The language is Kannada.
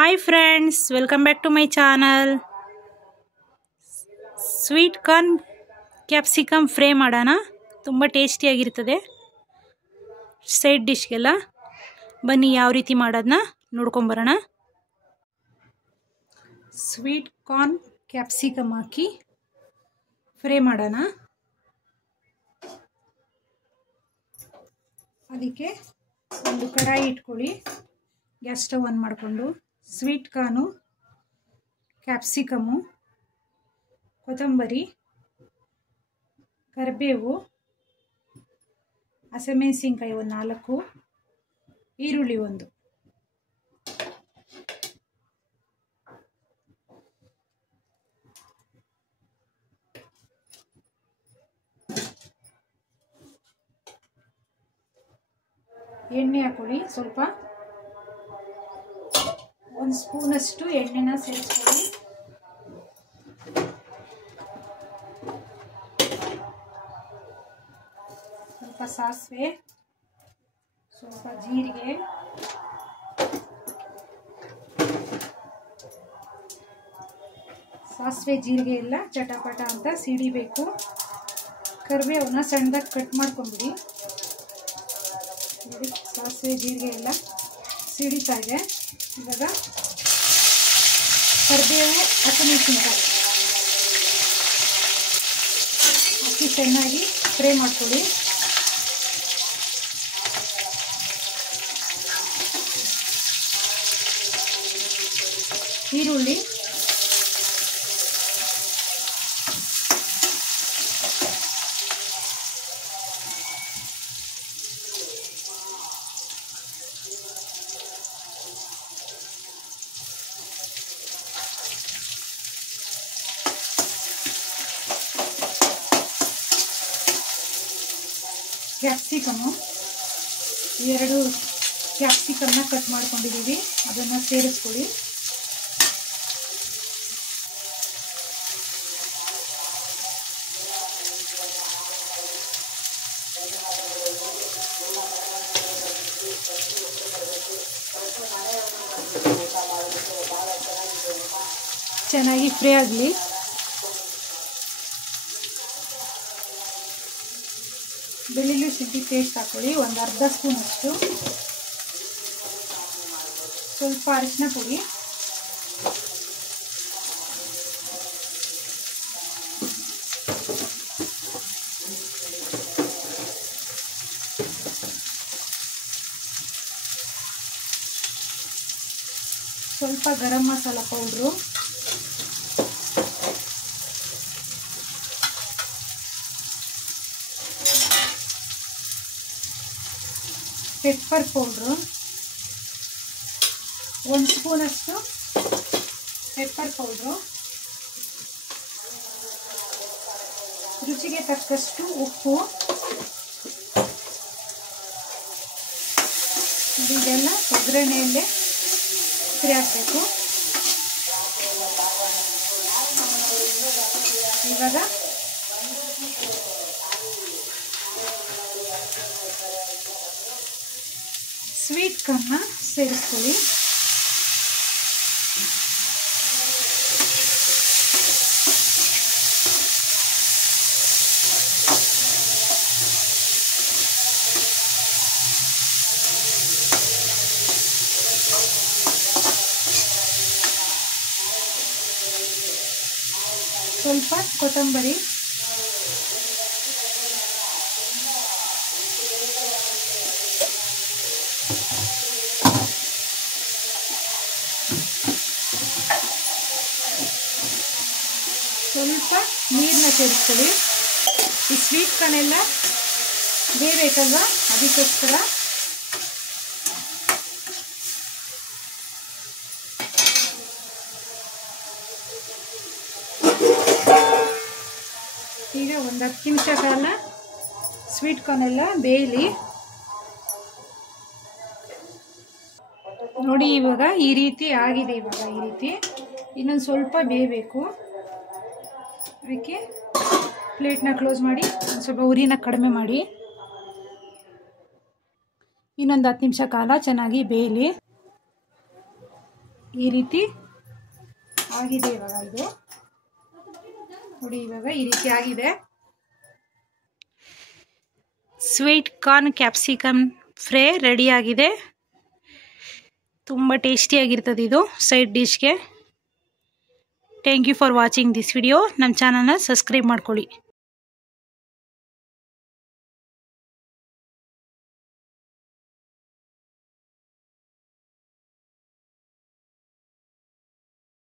Hi friends, welcome back to my channel. Sweet corn capsicum fry ಮಾಡೋಣ. ತುಂಬ ಟೇಸ್ಟಿಯಾಗಿರ್ತದೆ. ಸೈಡ್ ಡಿಶ್ಗೆಲ್ಲ ಬನ್ನಿ ಯಾವ ರೀತಿ ಮಾಡೋದನ್ನ ನೋಡ್ಕೊಂಬರೋಣ. ಸ್ವೀಟ್ ಕಾರ್ನ್ ಕ್ಯಾಪ್ಸಿಕಮ್ ಹಾಕಿ ಫ್ರೈ ಮಾಡೋಣ. ಅದಕ್ಕೆ ಒಂದು ಕಡಾಯಿ ಇಟ್ಕೊಳ್ಳಿ. ಗ್ಯಾಸ್ ಸ್ಟವ್ ಆನ್ ಮಾಡಿಕೊಂಡು ಸ್ವೀಟ್ ಕಾರ್ನು, ಕ್ಯಾಪ್ಸಿಕಮು, ಕೊತ್ತಂಬರಿ, ಕರಿಬೇವು, ಹಸಿಮೆಣಸಿನ್ಕಾಯಿ ಒಂದು 4, ಈರುಳ್ಳಿ 1. ಎಣ್ಣೆ ಹಾಕೊಳ್ಳಿ. ಸ್ವಲ್ಪ 1 ಸ್ಪೂನಷ್ಟು ಎಣ್ಣೆನ ಸೇರಿಸ್ಕೊಳ್ಳಿ. ಸ್ವಲ್ಪ ಸಾಸಿವೆ, ಸ್ವಲ್ಪ ಜೀರಿಗೆ, ಸಾಸಿವೆ ಜೀರಿಗೆ ಎಲ್ಲ ಚಟಪಟ ಅಂತ ಸಿಡಿಬೇಕು. ಕರಿಬೇವನ್ನ ಸಣ್ಣದಾಗಿ ಕಟ್ ಮಾಡ್ಕೊಂಬಿಡಿ. ನೋಡಿ, ಸಾಸಿವೆ ಜೀರಿಗೆ ಎಲ್ಲ ಸಿಡಿತಾ ಇದೆ. ಇವಾಗ ಕರಿಬೇವು, ಹಸಿಮೆಣಸಿನಕಾಯಿ ಹಾಕಿ ಚೆನ್ನಾಗಿ ಫ್ರೈ ಮಾಡ್ಕೊಳ್ಳಿ. ಈರುಳ್ಳಿ, ಕ್ಯಾಪ್ಸಿಕಮು, 2 ಕ್ಯಾಪ್ಸಿಕಮ್ನ ಕಟ್ ಮಾಡ್ಕೊಂಡಿದ್ದೀವಿ, ಅದನ್ನು ಸೇರಿಸ್ಕೊಳ್ಳಿ. ಚೆನ್ನಾಗಿ ಫ್ರೈ ಆಗಲಿ. ಬೆಳ್ಳುಳ್ಳಿ ಶುಂಠಿ ಪೇಸ್ಟ್ ಹಾಕೊಳ್ಳಿ, ಒಂದು ಅರ್ಧ ಸ್ಪೂನಷ್ಟು. ಸ್ವಲ್ಪ ಅರಿಶಿನ ಪುಡಿ, ಸ್ವಲ್ಪ garam masala powder, pepper powder, 1 ಸ್ಪೂನಷ್ಟು ಪೆಪ್ಪರ್ ಪೌಡ್ರು, ರುಚಿಗೆ ತಕ್ಕಷ್ಟು ಉಪ್ಪು. ಇದೆಲ್ಲ ಒಗ್ಗರಣೆಯಲ್ಲೇ ಫ್ರೈ ಹಾಕಬೇಕು. ಇವಾಗ ಸ್ವೀಟ್ ಕಾರ್ನ್ನ ಸೇರಿಸ್ಕೊಳ್ಳಿ. ಸ್ವಲ್ಪ ಕೊತ್ತಂಬರಿ, ಸ್ವಲ್ಪ ನೀರನ್ನ ಸೇರಿಸ್ಕೊಳ್ಳಿ. ಈ ಸ್ವೀಟ್ ಕಾರ್ನ್ ಎಲ್ಲ ಬೇಯಬೇಕಲ್ವ, ಅದಕ್ಕೋಸ್ಕರ. ಈಗ ಒಂದು 10 ನಿಮಿಷ ಕಾಲ ಸ್ವೀಟ್ ಕಾರ್ನ್ ಎಲ್ಲ ಬೇಯಲಿ. ನೋಡಿ, ಇವಾಗ ಈ ರೀತಿ ಆಗಿದೆ. ಇವಾಗ ಈ ರೀತಿ ಇನ್ನೊಂದು ಸ್ವಲ್ಪ ಬೇಯಬೇಕು. ಅದಕ್ಕೆ ಪ್ಲೇಟ್ನ ಕ್ಲೋಸ್ ಮಾಡಿ ಒಂದು ಸ್ವಲ್ಪ ಉರಿನ ಕಡಿಮೆ ಮಾಡಿ ಇನ್ನೊಂದು 10 ನಿಮಿಷ ಕಾಲ ಚೆನ್ನಾಗಿ ಬೇಯಲಿ. ಈ ರೀತಿ ಆಗಿದೆ ಇವಾಗ ಇದು ನೋಡಿ. ಇವಾಗ ಈ ರೀತಿ ಆಗಿದೆ. Sweet corn capsicum fry ready ಆಗಿದೆ. ತುಂಬ ಟೇಸ್ಟಿಯಾಗಿರ್ತದೆ ಇದು ಸೈಡ್ ಡಿಶ್ಗೆ. Thank you for watching this video. ನಮ್ಮ ಚಾನಲ್ನ ಸಬ್ಸ್ಕ್ರೈಬ್ ಮಾಡ್ಕೊಳ್ಳಿ.